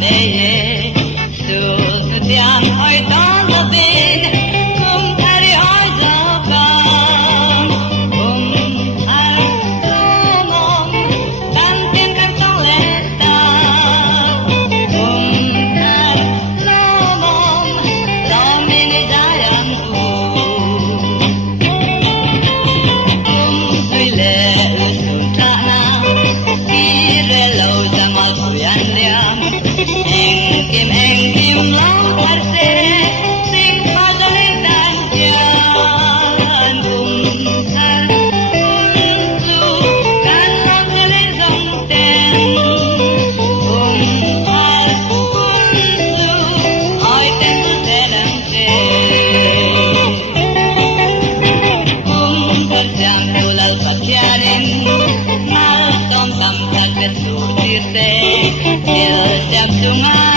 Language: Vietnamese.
beye sul tiam oi don la bin kum tari oi zabam har lomom tan tin kan tong lesta har lomom lomin jayam ku sui le usun tana kire lo jamal kuyan diam Engkim lau parse sing padoling dan kian har lu kan long tuling song ten har lu oi ten tu sedang te persiang kulal patiarin mal tom tam tak kesutir te siap sungai